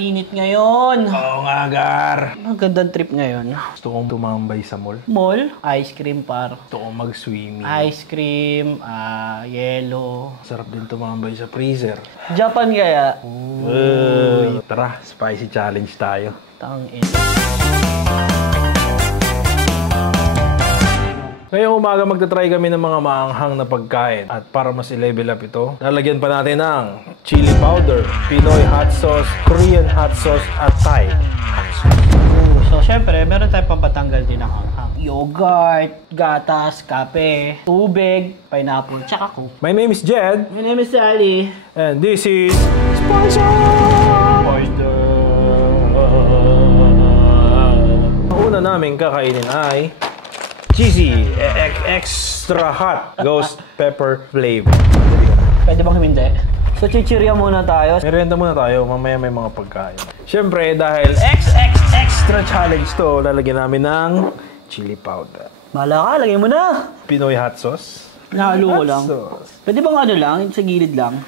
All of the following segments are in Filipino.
Init ngayon. Oo nga, Gar. Magandang trip ngayon. Gusto kong tumambay sa mall. Mall, ice cream par. Gusto kong mag-swimming. Ice cream, yellow. Sarap din tumambay sa freezer. Japan kaya? Uy. Tara, spicy challenge tayo. Tangin. Ngayong umaga magta-try kami ng mga maanghang na pagkain. At para mas i-level up ito, lalagyan pa natin ng chili powder, Pinoy hot sauce, Korean hot sauce, at Thai hot sauce. So, syempre, meron tayong pampatanggal din ng hanghang. Yogurt, gatas, kape, tubig, pineapple, tsaka coke. My name is Jed. My name is Sally. And this is Sponsor! Ang una namin kakainin ay cheesy, extra hot, ghost pepper flavor. Pwede bang hindi? So, chichirya muna tayo. Merienda muna tayo, mamaya may mga pagkain. Siyempre, dahil extra challenge to, lalagyan namin ng chili powder. Bahala ka, lagay mo na. Pinoy hot sauce. Nahalo ko lang. Sauce. Pwede bang ano lang, sa gilid lang?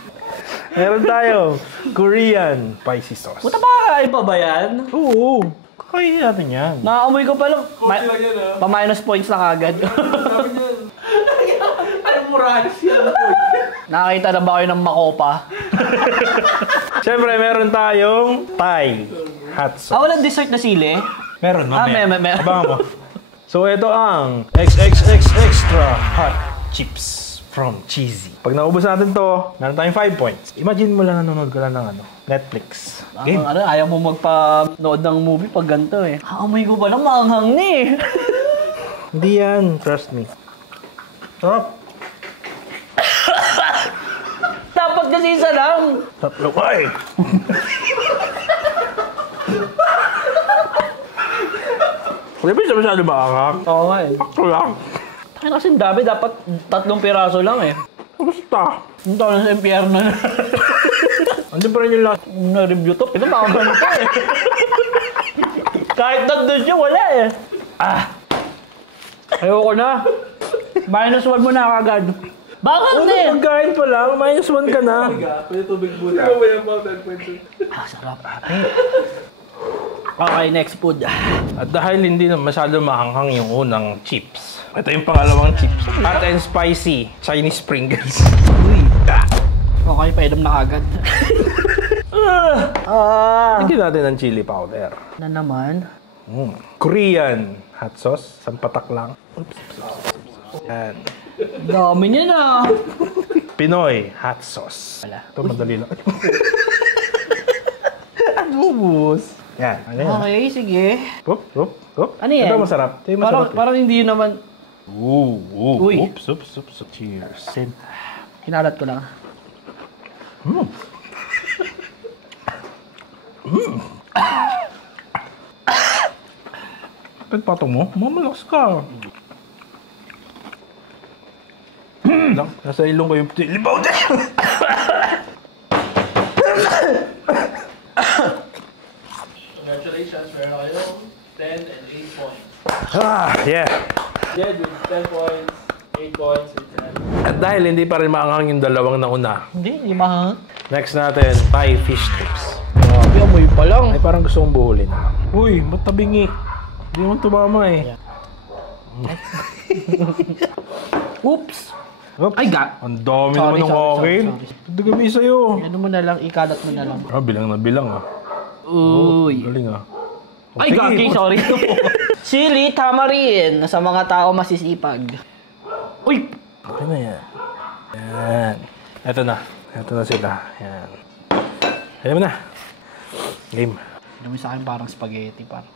Meron tayo, Korean spicy sauce. Puta ba, iba ba yan? Oo, kakainin natin yan. Nakaamoy ko pa lang. Pa-minus points na kagad. Anong muralis yan? Nakakita na ba kayo ng makopa? Siyempre, meron tayong Thai hot sauce. Walang dessert na sili? Meron, mamaya. May. Abangan mo. So, ito ang extra hot chips from Cheesy. Pag naubos natin to, meron tayong 5 points. Imagine mo lang nanonood ka lang ng Netflix. Game. Ayaw mo magpa-nood ng movie pag ganito eh. Amoy ko pa lang maanghang ni. Hindi yan. Trust me. Sarap. Dapat kasi isa lang. Tatlo. Ay! Hindi ba siya masyado makakak? Oo nga eh. Sakto lang. Tayo na kasing dami, dapat 3 piraso lang eh. Basta. Yung taon na sa impyerno na. Hindi pa rin yung last. Na-review to. Ito maanghang to eh. Kahit nandun siya, wala eh. Ayoko na. -1 mo na kagad. Bakit eh? Pagkain pa lang, -1 ka na. Pwede tubig muna. Ikaw ba yung mountain points? Sarap. Okay, next food. At dahil hindi na masyado maanghang yung unang chips, ito yung pangalawang chips. Hot and spicy Chinese Pringles. Uy. Okay, painom na kagad. Lagyan natin ng chili powder. Na naman? Korean hot sauce, sampatak lang. Yan. Dami niya na. Pinoy hot sauce. Wala. Ito madali lang. Adobos. Yan. Ano yan? Okay, sige. Oop. Ano yan? Ito masarap. Ito yung masarap. Parang hindi yun naman. Uy. Oops. Cheers. Kinalat ko lang. Bakit patong mo? Mamalakas ka. Nasa ilong ko yung chili powder. Congratulations, meron na kayong 10 and 8 points. Yeah. Jed with 10 points, 8 points, and 10. At dahil hindi pa rin maanghang yung dalawang nauna, Hindi mahal. next natin, Thai fish strips. Grabe, amoy pa lang. Ay, parang gusto kong buhulin. Uy, ba't tabingi? Hindi mo tumama eh. Oops. Oops. Ay, Ang dami naman ng akin. Ito gabi sa'yo. Ano mo na lang, ikalat mo na lang. Bilang na bilang ah. Uy. Galing ah. Ay, gagi, sorry. Chili tamarin. Sa mga tao masisipag. Uy! Okay na yan. Yan. Ito na sila. Yan. Ayan mo na. Game. Dumi sa akin parang spaghetti par.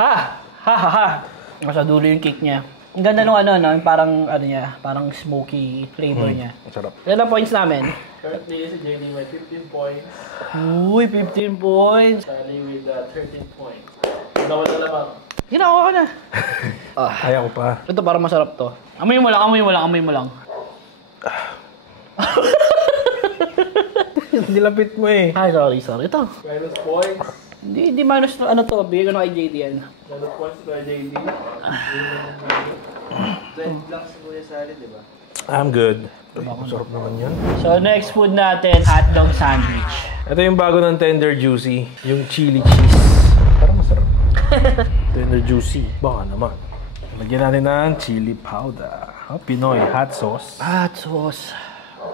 Ha! Nasa dulo yung cake niya. Ang ganda nung yung parang niya, parang smoky flavor niya. Sarap. Ilan ang points namin? Currently, si JD may 15 points. Uy, 15 points. Sally with 13 points. Dalawa na lamang. Ginawa ko na. Ayaw ko pa. Ito parang masarap to. Amoy mo lang. Nilapit mo eh. Ay, sorry. Ito. Minus points. Hindi minus, ano to, bigay ko na kay JD yan. Minus points by JD. Then, blocks mo yung salad, di ba? I'm good. Sarap naman yan. So, next food natin, hotdog sandwich. Ito yung bago ng Tender Juicy. Yung chili cheese. Parang masarap. Tender Juicy. Baka naman. Lagyan natin ng chili powder. Pinoy hot sauce. Hot sauce.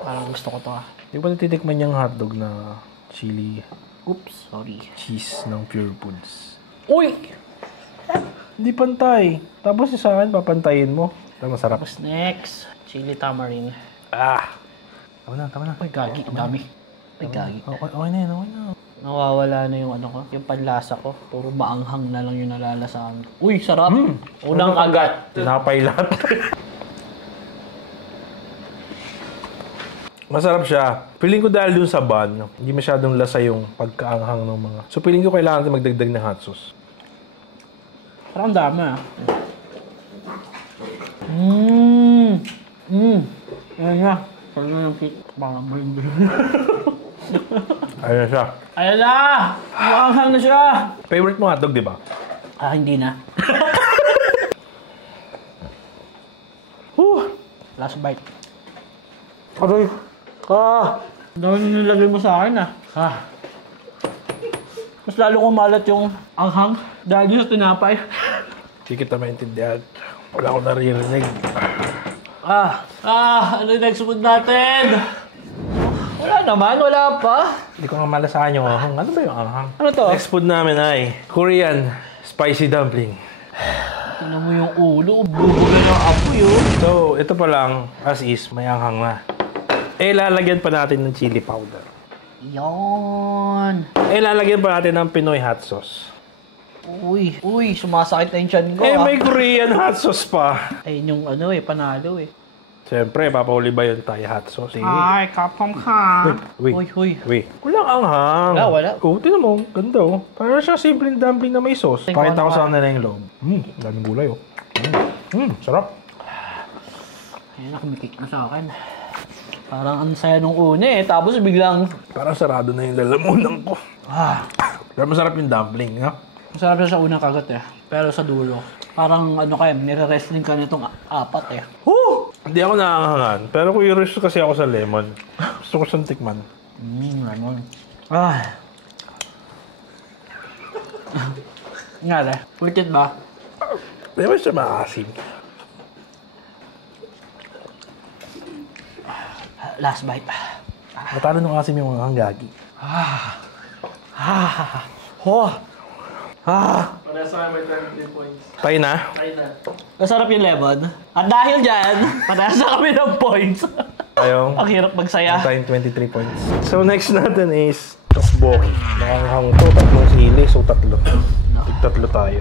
Parang gusto ko to ah. Hindi ko pa natitikman yung hotdog na chili Oops, sorry. cheese ng Pure Foods. Uy! Hindi pantay. Tapos yung sa akin, papantayin mo. Ito masarap. Tapos next, chili tamarind. Tama na. Ay, gagi. Ang dami. Ay, gagi. Okay na yun. Nawawala na yung ano ko, yung panlasa ko. Puro maanghang na lang yung nalalasahan. Uy, sarap! Unang agat. Tinapay lahat. Masarap siya. Feeling ko dahil dun sa bun, hindi masyadong lasa yung pagkaanghang ng mga. So feeling ko kailangan natin magdagdag ng hot sauce. Parang dami ah. Ayan na. Parang na yung cake. Parang bring. Ayun na siya. Ayan na! Maanghang na siya! Favorite mo hotdog, di ba? Ah, hindi na. Last bite. Aray! Dami na nilagay mo sa akin ah. Mas lalo kumalat yung anghang dahil sa tinapay. Hindi kita maintindihan. Wala akong naririnig. Ano yung next food natin? Wala naman, wala pa. Hindi ko nga malasahan yung anghang. Ano ba yung anghang? Ano to? Next food namin ay Korean spicy dumpling. Tingnan mo yung ulo, bubuga ng apoy oh. So, ito pa lang, as is, may anghang na. Lalagyan pa natin ng chili powder. Yon. Lalagyan pa natin ng Pinoy hot sauce. Uy, sumasakit na yung tiyan ko May Korean hot sauce pa. Ayun yung ano panalo eh. Siyempre, papauli ba yung Thai hot sauce? Ay, kapam ka. Uy. Walang anghang. Wala. Tingnan mo. Ganda oh. Parang siya simpleng dumpling na may sauce. Pakita ko sa kanila yung loob. Daming gulay oh. Sarap. Ayun na, kumikik na sa akin. Parang ang saya nung una eh. Tapos biglang... Parang sarado na yung lalamunan ko. Pero masarap yung dumpling, ha? Masarap siya sa unang kagat eh. Pero sa dulo, parang ano kayo, nire-wrestling ka nitong apat eh. Hindi ako nakakahangan. Pero curious kasi ako sa lemon. Gusto ko siyang tikman. Lemon. Nga rin. Worth it ba? Lemon siya maasim. Last bite. Matalo nung asim yung mga gagi. Parehas sa may 23 points. Tayo na. Tayo na. Masarap yung lemon. At dahil dyan, pataas na kami ng points. Tayong Ang hirap magsaya. tayong 23 points. So next natin is tteokbokki. Nakakahang to, tatlong sili, so tatlo. Tatlo tayo.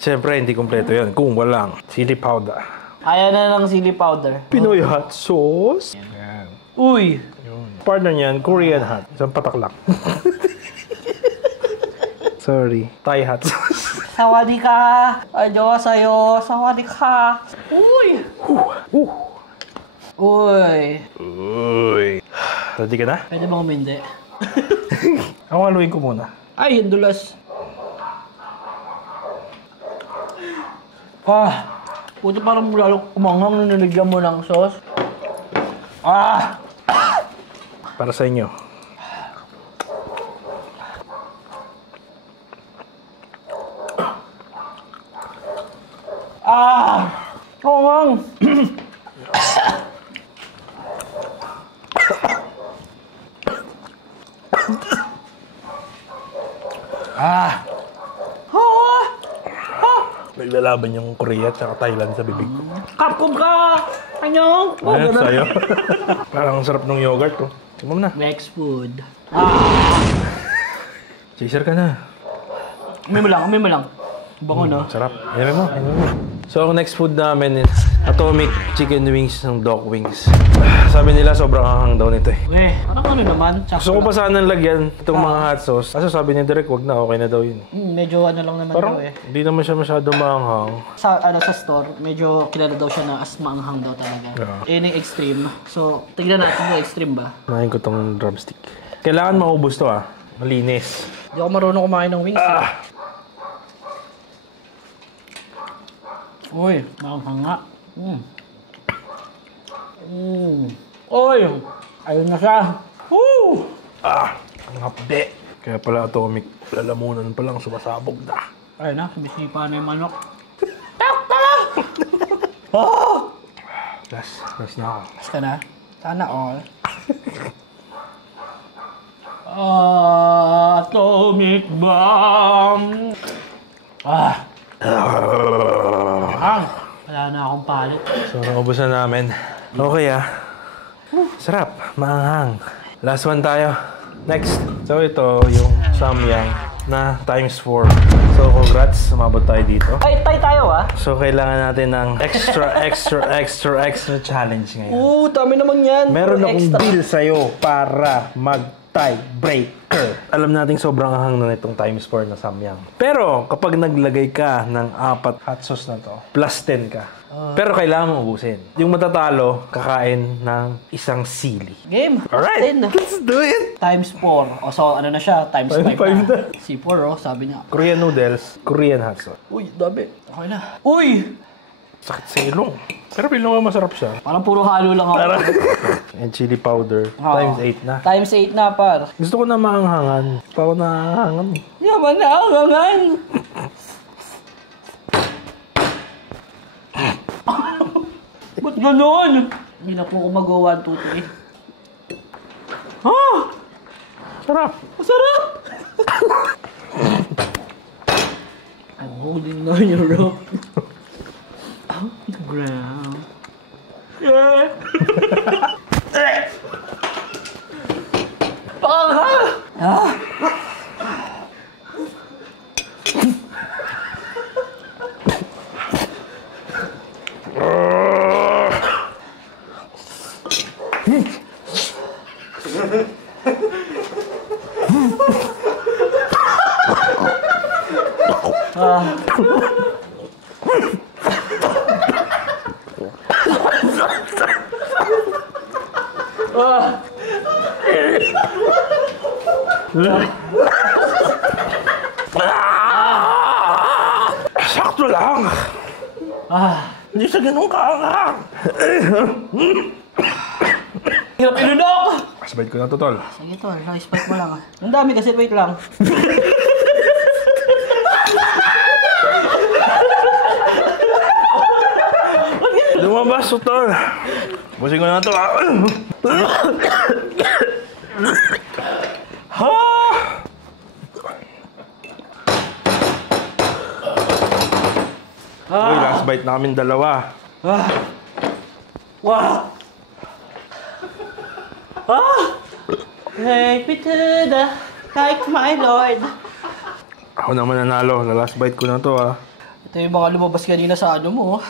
Siyempre, hindi kompleto yan kung walang chili powder. Kaya na ng chili powder. Pinoy hot sauce. Yan. Uy! Partner niyan, Korean hot. Isang pataklak. Sorry. Thai hot sauce. Sawadee ka! Adyo sa'yo! Sawadee ka! Uy! Uy! Ready ka na? Pwede bang umindi? Ako haluin ko muna. Ay, hindulas. Puto parang lalo kumanghang nung nilagyan mo ng sauce. Para sa inyo. Kumanghang! Naglalaban yung Korea at Thailand sa bibig ko. Kapkog ka! Ano? Ayun, sa'yo. Parang ang sarap ng yogurt, oh. Tingnan mo na. Next food. Chaser ka na. Umi mo lang. Bango, no? Sarap. Inumin mo. So, ang next food namin is Atomic chicken wings ng Doc Wings. Sabi nila sobrang anghang daw nito eh. Parang ano naman. Gusto ko pa sanang lagyan itong mga hot sauce. Kaso sabi ni Direk, wag na, okay na daw yun. Medyo ano lang naman Parang daw eh. hindi naman siya masyado maanghang. Sa store, medyo kilala daw siya na as maanghang daw talaga. Yun yung extreme. So, tignan natin yung extreme ba? Kumain ko tong drumstick. Kailangan maubos to ah. Malinis. Hindi ako marunong kumain ng wings. Uy, maanghang nga. Uy, ayun na siya. Woo! Ang hapde. Kaya pala Atomic, lalamunan pa lang sumasabog na. Ayun na, bisipa na yung manok. Last na ako. Mas ka na? Sana all. Atomic bomb! Wala na akong palit. So, naubusan namin. Okay sarap. Maanghang. Last one tayo. Next. So, ito yung samyang na ×4. So, congrats. Sumabot tayo dito. Ay, tayo So, kailangan natin ng extra challenge ngayon. dami naman yan. Meron akong deal sa'yo para mag-tiebreaker. Alam nating sobrang ahang na itong ×4 na samyang. Pero, kapag naglagay ka ng 4 hot sauce na to, plus 10 ka. Pero kailangan mong ubusin. Yung matatalo, kakain ng isang sili. Game. Alright, 10. let's do it! ×4. O, so ano na siya? ×5 5 na. C4, sabi niya. Korean noodles, Korean hot sauce. Uy, dami. Okay na. Uy! Sakit sa ilong. Pero ilong masarap siya. Parang puro halo lang ako. And chili powder, ×8 na. ×8 na, par. Gusto ko na maanghangan. Pa ako naanghangan. Yaman na ako, gangan. Ba't ganon? Hindi na po ako mag-1, 2, 3. Sarap. Masarap! I'm holding on your rope. On the ground. Yeah! Sakto lang. Hindi siya ganun kaanghang. Hirap ilunok! Sabay ko na to, tol. Sige tol, spike mo lang. Ang dami kasi, wait lang. Lumabas to, tol. Busin ko na to. Uy, last bite namin dalawa. Wow! Take me to the like my lord. Ako naman nanalo. Last bite ko na to, Ito yung mga lumabas kanina sa ano mo.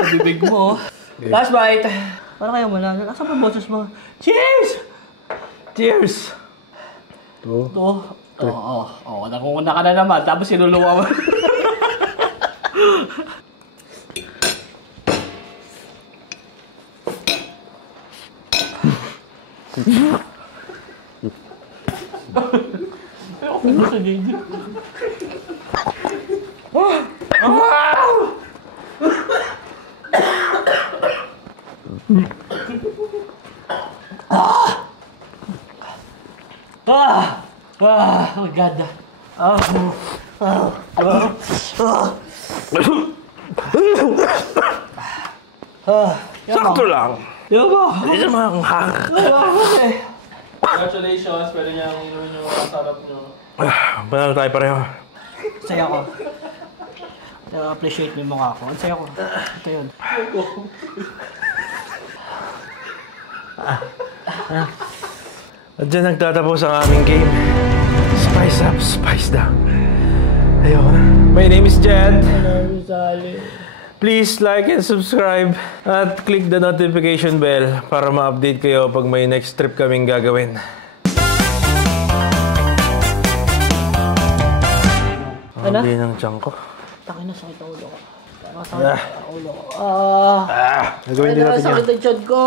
Sa bibig mo. Last bite. Para kayo manalo. Asa pa boses mo? Cheers! Cheers! To. Nakunguna ka na naman. Tapos sinuluwa mo. Oh my God. Sakto lang. Hindi naman ang hang. Congratulations, pwede niyang inumin yung sarap niyo. Panalo tayo pareho. Saya ko. Appreciate mo yung mukha ko. Ang saya ko. Ito yun. At dyan nagtatapos ang aming game. Spice up, spice down. Ayoko na. My name is Jed. Please like and subscribe at click the notification bell para ma-update kayo pag may next trip kaming gagawin. Ano? Hindi ng tiyan ko. Takin na, sakit ang ulo ko. Ah. Ulo ko. Gagawin din natin yan. Sakit ang tiyan ko.